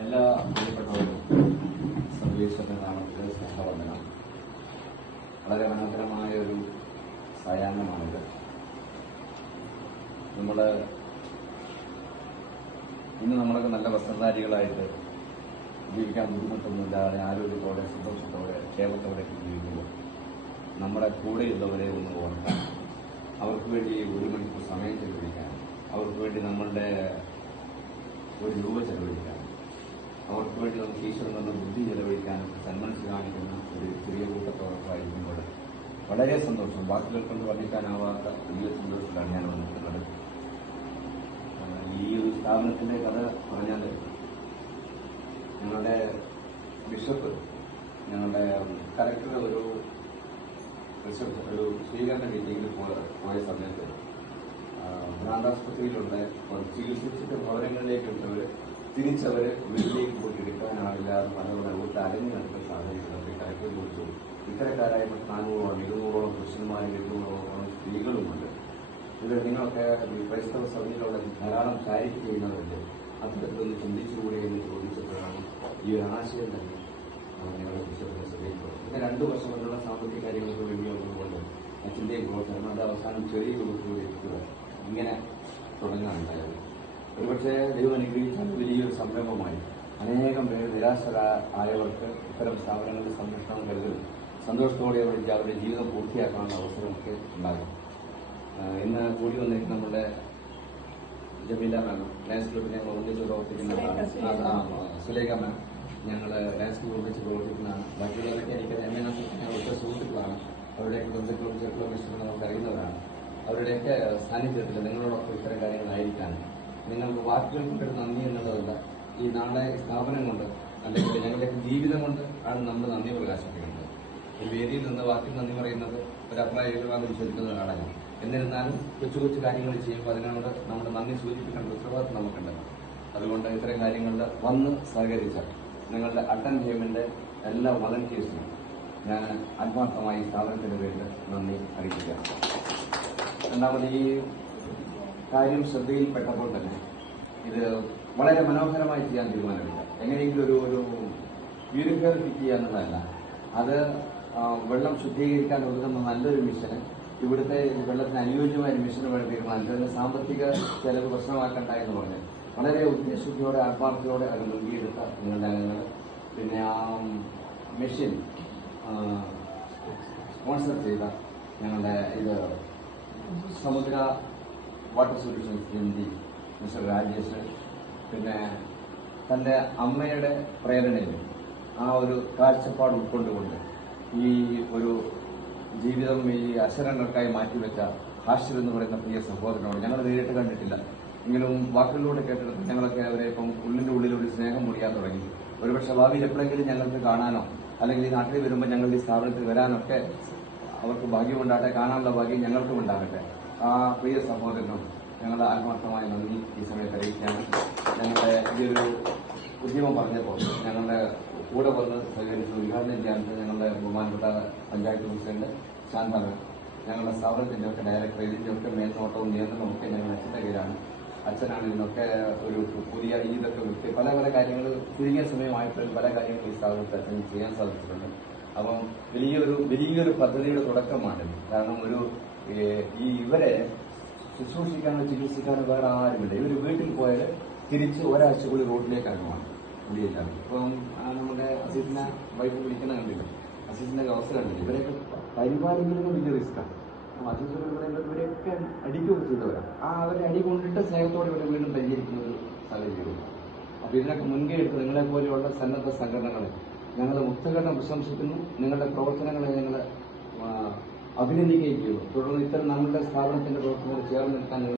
എല്ലാ പ്രിയപ്പെട്ടവരും സർവീസിന്റെ നാമത്തിൽ സ്നേഹവന്ദനം വളരെ മനോഹരമായ ഒരു സായാഹ്നമാണിത്. നമ്മൾ ഇന്ന് നമ്മളൊക്കെ നല്ല വസ്ത്രധാരികളായിട്ട് ജീവിക്കാൻ ബുദ്ധിമുട്ടൊന്നുമില്ലാതെ ആരോഗ്യത്തോടെ സന്തോഷത്തോടെ ക്ഷേമത്തോടെ ജീവിക്കുമ്പോൾ നമ്മുടെ കൂടെയുള്ളവരെ ഒന്ന് ഓർക്കാം അവർക്ക് വേണ്ടി ഒരു മണിക്കൂർ സമയം ചെലവഴിക്കാൻ അവർക്ക് വേണ്ടി നമ്മളുടെ ഒരു രൂപ ചെലവഴിക്കാൻ അവർക്ക് വേണ്ടി നമുക്ക് ഈശ്വരൻ നിന്ന് ബുദ്ധി ചെലവഴിക്കാനും സന്മനസ് കാണിക്കുന്ന ഒരു ചെറിയ കൂട്ടത്തോടൊപ്പമായിരിക്കുമ്പോൾ വളരെ സന്തോഷം. വാക്കുകൾ കൊണ്ട് വർണിക്കാനാവാത്ത വലിയ സന്തോഷത്തിലാണ് ഞാൻ വന്നിട്ടുള്ളത് ഈ ഒരു സ്ഥാപനത്തിന്റെ കഥ പറഞ്ഞാൽ ഞങ്ങളുടെ ബിഷപ്പ് ഞങ്ങളുടെ കലക്ടർ ഒരു ബിഷപ്പ് ഒരു സ്വീകരണ മീറ്റിംഗിൽ പോയ സമയത്ത് ഭ്രാന്താസ്പത്രിയിലുള്ള ഭവനങ്ങളിലേക്ക് വിട്ടവര് തിരിച്ചവര് വീട്ടിലേക്ക് പോയി എടുക്കാനാവില്ല പലരുടെ വീട്ടിൽ അലഞ്ഞു നടക്കുന്ന സാഹചര്യങ്ങളൊക്കെ കലക്ടർ കൊടുത്തു. ഇത്തരക്കാരായ നാനൂറോളം ഇരുന്നൂറോളം പുരുഷന്മാരും ഇരുന്നൂറോളം സ്ത്രീകളുമുണ്ട്. ഇത് നിങ്ങളൊക്കെ ക്രൈസ്തവ സഭയിലുള്ള ധാരാളം ചാരിറ്റി ചെയ്യുന്നവരുണ്ട്. അത്തരത്തിലൊന്ന് ചിന്തിച്ചുകൂടെ എന്ന് ചോദിച്ചപ്പോഴാണ് ഈ ഒരു ആശയം തന്നെ ഞങ്ങളുടെ ബിഷപ്പിനെ ശ്രദ്ധിക്കുന്നത് പിന്നെ രണ്ടു വർഷം കൊണ്ടുള്ള സാമ്പത്തിക കാര്യങ്ങൾക്ക് വേണ്ടി വന്നതുകൊണ്ട് അച്ഛന്റെയും പ്രവർത്തനം അത് അവസാനം ചെറിയ ഗ്രൂപ്പിലൂടെ എത്തുക ഇങ്ങനെ തുടങ്ങാനുണ്ടായത് ഒരുപക്ഷെ ദൈവം അനുഗ്രഹിച്ച വലിയൊരു സംരംഭമായി. അനേകം പേര് നിരാശരായവർക്ക് ഇത്തരം സ്ഥാപനങ്ങളുടെ സംരക്ഷണം കരുതൽ സന്തോഷത്തോടെ അവർക്ക് അവരുടെ ജീവിതം പൂർത്തിയാക്കാനുള്ള അവസരമൊക്കെ ഉണ്ടാകും. ഇന്ന് കൂടി വന്നിരിക്കുന്ന നമ്മുടെ ജമീല മാം ഡാൻസ് ഗ്രൂപ്പിനെ ഒന്നിച്ച് പ്രവർത്തിക്കുന്ന സുലേഖ മാം ഞങ്ങൾ ഡാൻസ് ഗ്രൂപ്പ് വെച്ച് പ്രവർത്തിക്കുന്നതാണ് ബാക്കിയുള്ളവരൊക്കെ എനിക്ക് എം. ഞങ്ങൾ ഒറ്റ സുഹൃത്തുക്കളാണ്. അവരുടെയൊക്കെ ബന്ധുക്കളും ചെറുക്കളും വിഷയങ്ങളും നമുക്ക് അറിയുന്നവരാണ്. അവരുടെയൊക്കെ സാന്നിധ്യത്തിൽ നിങ്ങളോടൊപ്പം ഇത്തരം കാര്യങ്ങളായിരിക്കാൻ നിങ്ങൾക്ക് വാക്കുകൾ കൊണ്ടൊരു നന്ദി എന്നുള്ളതല്ല ഈ നാളെ സ്ഥാപനം കൊണ്ട് അല്ലെങ്കിൽ ഞങ്ങളുടെ ജീവിതം കൊണ്ട് ആണ് നമ്മൾ നന്ദി പ്രകാശിപ്പിക്കുന്നത്. ഈ വേദിയിൽ നിന്ന് വാക്കിൽ നന്ദി പറയുന്നത് ഒരു അപ്രായോഗികമാണെന്ന് വിശ്വസിക്കുന്ന ഒരാളാണ് എന്നിരുന്നാലും കൊച്ചു കൊച്ചു കാര്യങ്ങൾ ചെയ്യുമ്പോൾ അതിനോട് നമ്മുടെ നന്ദി സൂചിപ്പിക്കേണ്ട ഉത്തരവാദിത്വം നമുക്കുണ്ട്. അതുകൊണ്ട് ഇത്തരം കാര്യങ്ങളിൽ വന്ന് സഹകരിച്ച നിങ്ങളുടെ അട്ടൻ ടീമിന്റെ എല്ലാ വളണ്ടിയേഴ്സിനും ഞാൻ ആത്മാർത്ഥമായി സ്ഥാപനത്തിന് വേണ്ടി നന്ദി അറിയിക്കുകയാണ്. രണ്ടാമത് ഈ കാര്യം ശ്രദ്ധയിൽപ്പെട്ടപ്പോൾ തന്നെ ഇത് വളരെ മനോഹരമായി ചെയ്യാൻ തീരുമാനമില്ല എങ്ങനെയെങ്കിലും ഒരു ഒരു പ്യൂരിഫയർ ഫിറ്റ് ചെയ്യുക എന്നുള്ളതല്ല. അത് വെള്ളം ശുദ്ധീകരിക്കാൻ ഒതുങ്ങുന്ന നല്ലൊരു മിഷന്. ഇവിടുത്തെ വെള്ളത്തിന് അനുയോജ്യമായ ഒരു മിഷന് വേണ്ടി തീരുമാനിച്ചു അതിന് സാമ്പത്തിക ചെലവ് പ്രശ്നമാക്കണ്ട എന്ന് പറഞ്ഞ് വളരെ ഉദ്ദേശത്തോടെ ആത്മാർത്ഥയോടെ അത് നൽകിയെടുത്ത നിങ്ങളുടെ അംഗങ്ങൾ. പിന്നെ ആ മെഷീൻ സ്പോൺസർ ചെയ്ത ഞങ്ങളുടെ ഇത് Samudra water solutions M D mister Rajesh പിന്നെ തന്റെ അമ്മയുടെ പ്രേരണയിൽ ആ ഒരു കാഴ്ചപ്പാട് ഉൾക്കൊണ്ടുകൊണ്ട് ഈ ഒരു ജീവിതം ഈ അശരണർക്കായി മാറ്റിവെച്ച ഹാഷിർ എന്ന് പറയുന്ന പ്രിയ സഹോദരനോട് ഞങ്ങൾ നേരിട്ട് കണ്ടിട്ടില്ല. എങ്കിലും വാക്കുകളിലൂടെ കേട്ടിട്ട് ഞങ്ങളൊക്കെ അവരെ ഇപ്പം ഉള്ളിന്റെ ഉള്ളിൽ ഒരു സ്നേഹം മുടിയാൻ തുടങ്ങി. ഒരുപക്ഷെ ഭാവിയിൽ എപ്പോഴെങ്കിലും ഞങ്ങൾക്ക് കാണാനോ അല്ലെങ്കിൽ ഈ നാട്ടിൽ വരുമ്പോൾ ഞങ്ങളുടെ ഈ സ്ഥാപനത്തിൽ വരാനൊക്കെ അവർക്ക് ഭാഗ്യമുണ്ടാകട്ടെ കാണാനുള്ള ഭാഗ്യം ഞങ്ങൾക്കും ഉണ്ടാകട്ടെ. പ്രിയ സഹോദരനും ഞങ്ങളുടെ ആത്മാർത്ഥമായ നന്ദി ഈ സമയത്ത് അറിയിക്കുകയാണ് ഞങ്ങളുടെ ഈ ഒരു ഉദ്യമം പറഞ്ഞപ്പോൾ ഞങ്ങളുടെ കൂടെ വന്ന് സഹകരിച്ച് ഉദ്ഘാടനം ചെയ്യാൻ ഞങ്ങളുടെ ബഹുമാനപ്പെട്ട പഞ്ചായത്ത് പ്രസിഡന്റ് ശാന്താണ്. ഞങ്ങളുടെ സ്ഥാപനത്തിന്റെ ഒക്കെ ഡയറക്ടർ ഇതിന്റെ ഒക്കെ മേൽനോട്ടവും നിയന്ത്രണവും ഒക്കെ ഞങ്ങളുടെ അച്ഛന്റെ കയ്യിലാണ്. അച്ഛനാണ് ഇതിനൊക്കെ ഒരു പുതിയ ഇതൊക്കെ വിട്ട് പല പല കാര്യങ്ങൾ ചുരുങ്ങിയ സമയമായപ്പോഴും പല കാര്യങ്ങൾ ഈ സ്ഥാപനത്തിൽ അച്ഛൻ ചെയ്യാൻ സാധിച്ചിട്ടുണ്ട്. അപ്പം വലിയൊരു വലിയൊരു പദ്ധതിയുടെ തുടക്കമാണ് കാരണം ഒരു ഈ ഇവരെ ശുശ്രൂഷിക്കാനോ ചികിത്സിക്കാനോ വേറെ ആരുമില്ല. ഇവർ വീട്ടിൽ പോയാൽ തിരിച്ച് ഒരാഴ്ചക്കുള്ളിൽ റോഡിലേക്ക് ഇറങ്ങുവാണ് കുടിയില്ല ഇപ്പം നമ്മുടെ അസീസിനെ വൈഫ് വിളിക്കുന്ന കണ്ടില്ല? അസീസിന്റെ അവസ്ഥ കണ്ടില്ല? ഇവരെയൊക്കെ പരിപാലിക്കുന്നത് വലിയ റിസ്ക്കാണ്. അസീസ് ഇവരെയൊക്കെ അടിക്ക് ചെയ്തവരാണ് ആ അവരെ അടി കൊണ്ടിട്ട് സ്നേഹത്തോടെ ഇവരെ വീണ്ടും പരിചരിക്കുന്ന ഒരു സാഹചര്യം അപ്പൊ ഇതിനൊക്കെ മുൻകൈ എടുത്ത് നിങ്ങളെ പോലെയുള്ള സന്നദ്ധ സംഘടനകളെ ഞങ്ങൾ മുക്തഘട്ടം പ്രശംസിക്കുന്നു. നിങ്ങളുടെ പ്രവർത്തനങ്ങളെ ഞങ്ങൾ അഭിനന്ദിക്കുകയും ചെയ്യുന്നു തുടർന്ന് ഇത്തരം നമ്മുടെ സ്ഥാപനത്തിന്റെ പ്രവർത്തനങ്ങൾ ചേർന്ന് നിൽക്കാൻ